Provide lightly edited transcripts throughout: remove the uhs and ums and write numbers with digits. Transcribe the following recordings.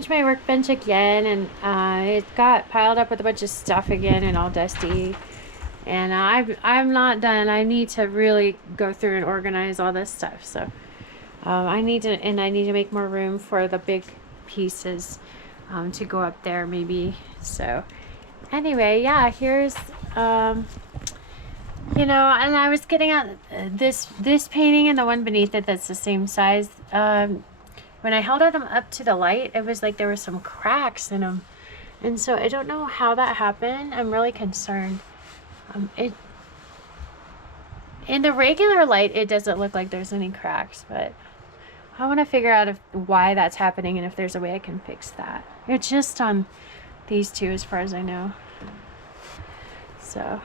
rearranged my workbench again, and it got piled up with a bunch of stuff again and all dusty. And I'm not done. I need to really go through and organize all this stuff. So I need to make more room for the big pieces to go up there maybe. So anyway, yeah, here's and I was getting at this painting and the one beneath it that's the same size. When I held them up to the light, it was like there were some cracks in them, and so I don't know how that happened. I'm really concerned. It in the regular light, it doesn't look like there's any cracks, but I want to figure out why that's happening and if there's a way I can fix that. It's just on these two, as far as I know. So.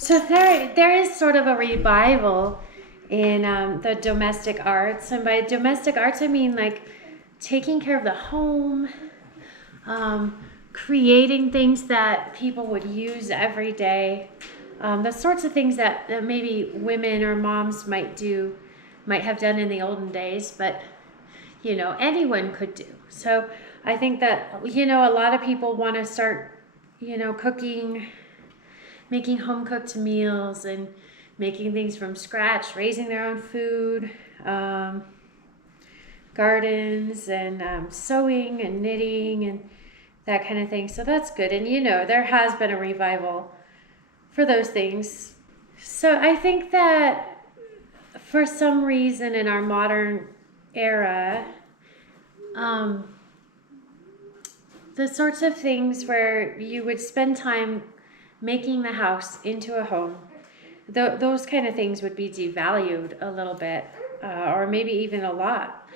So there is sort of a revival in the domestic arts, and by domestic arts I mean like taking care of the home, creating things that people would use every day, the sorts of things that maybe women or moms might have done in the olden days, but anyone could do. So I think that a lot of people want to start cooking, making home cooked meals and making things from scratch, raising their own food, gardens, and sewing and knitting and that kind of thing. So that's good. And there has been a revival for those things. So I think that for some reason in our modern era, the sorts of things where you would spend time making the house into a home, those kind of things would be devalued a little bit, or maybe even a lot,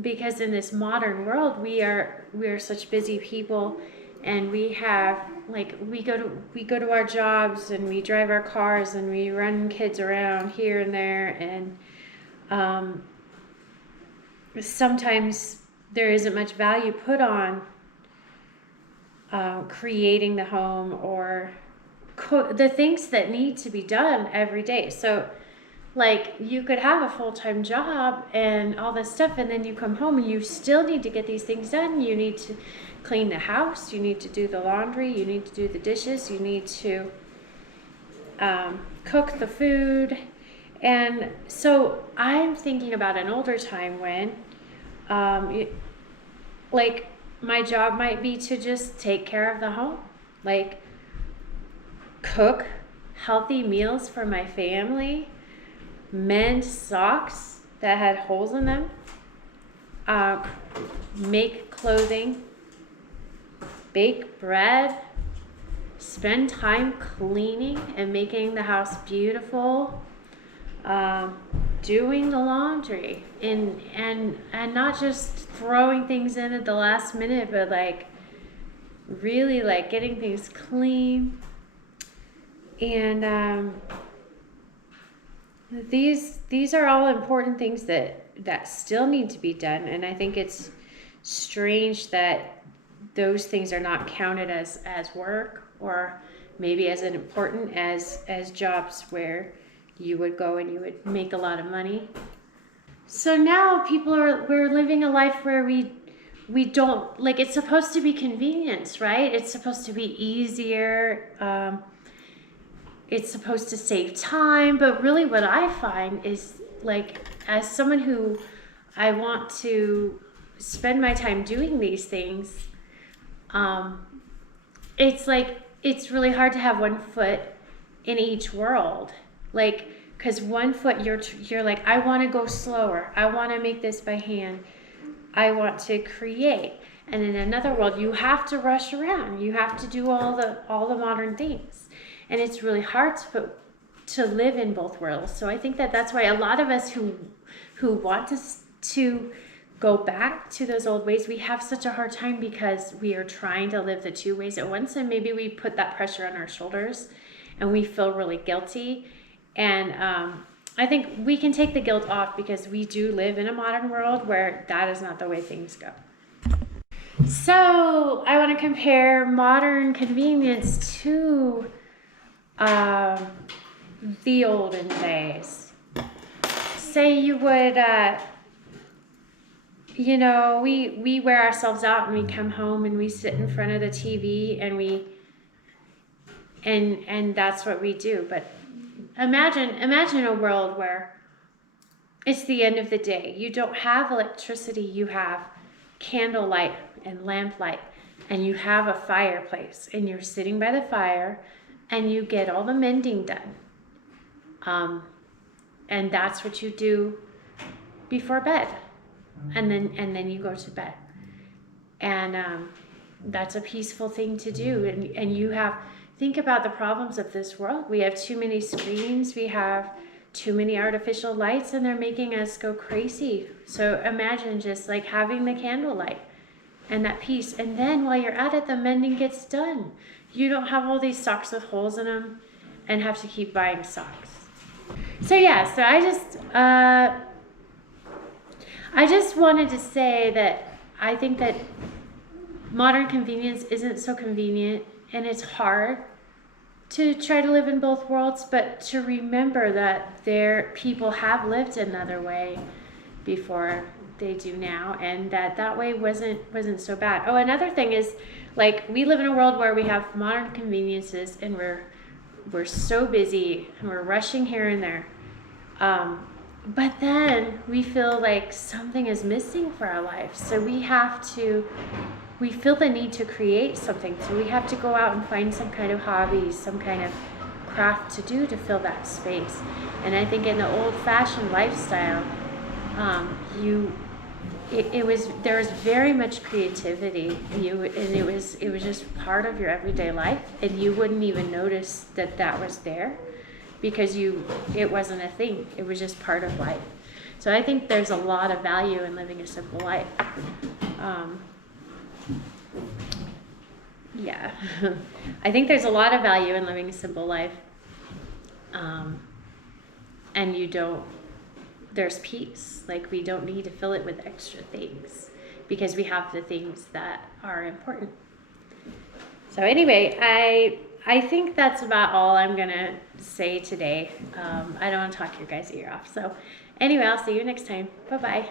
because in this modern world we are such busy people, and we have we go to our jobs, and we drive our cars, and we run kids around here and there, and sometimes there isn't much value put on creating the home or the things that need to be done every day. So you could have a full-time job and all this stuff, and then you come home and you still need to get these things done. You need to clean the house, you need to do the laundry, you need to do the dishes, you need to cook the food. And so I'm thinking about an older time when my job might be to just take care of the home, cook healthy meals for my family, mend socks that had holes in them, make clothing, bake bread, spend time cleaning and making the house beautiful, doing the laundry, and not just throwing things in at the last minute, but really getting things clean. And these are all important things that still need to be done, and I think it's strange that those things are not counted as work, or maybe as important as jobs where you would go and you would make a lot of money. So now we're living a life where we don't, it's supposed to be convenience, right? It's supposed to be easier. It's supposed to save time, but really what I find is, as someone who I want to spend my time doing these things, it's really hard to have one foot in each world. Because one foot you're like, I want to go slower. I want to make this by hand. I want to create. And in another world, you have to rush around. You have to do all the modern things. And it's really hard to live in both worlds. So I think that's why a lot of us who want to go back to those old ways, we have such a hard time, because we are trying to live the two ways at once, and maybe we put that pressure on our shoulders and we feel really guilty. And I think we can take the guilt off because we do live in a modern world where that is not the way things go. So I want to compare modern convenience to the olden days. Say you would, we wear ourselves out and we come home and we sit in front of the TV and that's what we do. But imagine a world where it's the end of the day. You don't have electricity, you have candlelight and lamplight, and you have a fireplace, and you're sitting by the fire, and you get all the mending done. And that's what you do before bed, and then you go to bed. And that's a peaceful thing to do. And think about the problems of this world. We have too many screens, we have too many artificial lights, and they're making us go crazy. So imagine just like having the candlelight and that peace, and then while you're at it, the mending gets done. You don't have all these socks with holes in them and have to keep buying socks. So I just wanted to say that I think that modern convenience isn't so convenient, and it's hard to try to live in both worlds, but to remember that people have lived another way before they do now, and that way wasn't so bad. Oh, another thing is, like, we live in a world where we have modern conveniences, and we're so busy and we're rushing here and there, but then we feel like something is missing for our life, so we feel the need to create something. So we have to go out and find some kind of hobby, some kind of craft to do to fill that space. And I think in the old-fashioned lifestyle, there was very much creativity. And it was just part of your everyday life, and you wouldn't even notice that was there because it wasn't a thing. It was just part of life. So I think there's a lot of value in living a simple life. Yeah, I think there's a lot of value in living a simple life, and there's peace. Like, we don't need to fill it with extra things because we have the things that are important. So anyway, I think that's about all I'm gonna say today. I don't want to talk your guys' ear off. So anyway, I'll see you next time. Bye-bye.